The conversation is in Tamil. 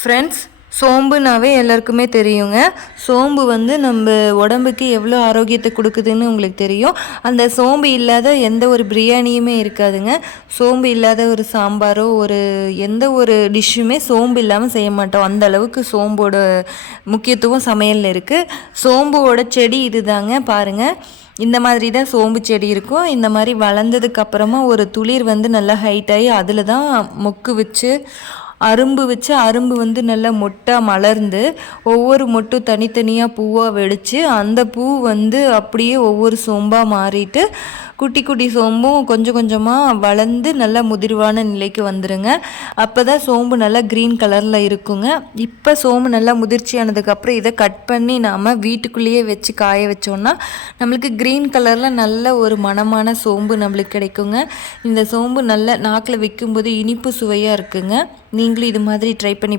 ஃப்ரெண்ட்ஸ் சோம்புனாவே எல்லாருக்குமே தெரியுங்க. சோம்பு வந்து நம்ம உடம்புக்கு எவ்வளோ ஆரோக்கியத்தை கொடுக்குதுன்னு உங்களுக்கு தெரியும். அந்த சோம்பு இல்லாத எந்த ஒரு பிரியாணியுமே இருக்காதுங்க. சோம்பு இல்லாத ஒரு சாம்பாரோ ஒரு எந்த ஒரு டிஷ்ஷுமே சோம்பு இல்லாமல் செய்ய மாட்டோம். அந்த அளவுக்கு சோம்போட முக்கியத்துவம் சமையலில் இருக்குது சோம்புவோட செடி இது தாங்க பாருங்கள் இந்த மாதிரி தான் சோம்பு செடி இருக்கும். இந்த மாதிரி வளர்ந்ததுக்கப்புறமா ஒரு துளிர் வந்து நல்லா ஹைட் ஆகி அதில் தான் மொக்கு வச்சு அரும்பு வச்சு அரும்பு வந்து நல்லா மொட்டாக மலர்ந்து ஒவ்வொரு மொட்டும் தனித்தனியாக பூவாக வெடித்து அந்த பூ வந்து அப்படியே ஒவ்வொரு சோம்பாக மாறிட்டு குட்டி குட்டி சோம்பும் கொஞ்சம் கொஞ்சமாக வளர்ந்து நல்லா முதிர்வான நிலைக்கு வந்துடுங்க அப்போ தான் சோம்பு நல்லா க்ரீன் கலரில் இருக்குங்க. இப்போ சோம்பு நல்லா முதிர்ச்சியானதுக்கப்புறம் இதை கட் பண்ணி நாம் வீட்டுக்குள்ளேயே வச்சு காய வச்சோன்னா நம்மளுக்கு க்ரீன் கலரில் நல்ல ஒரு மணமான சோம்பு நம்மளுக்கு கிடைக்குங்க. இந்த சோம்பு நல்ல நாக்கில் வைக்கும்போது இனிப்பு சுவையாக இருக்குங்க. நீங்களும் இது மாதிரி ட்ரை பண்ணி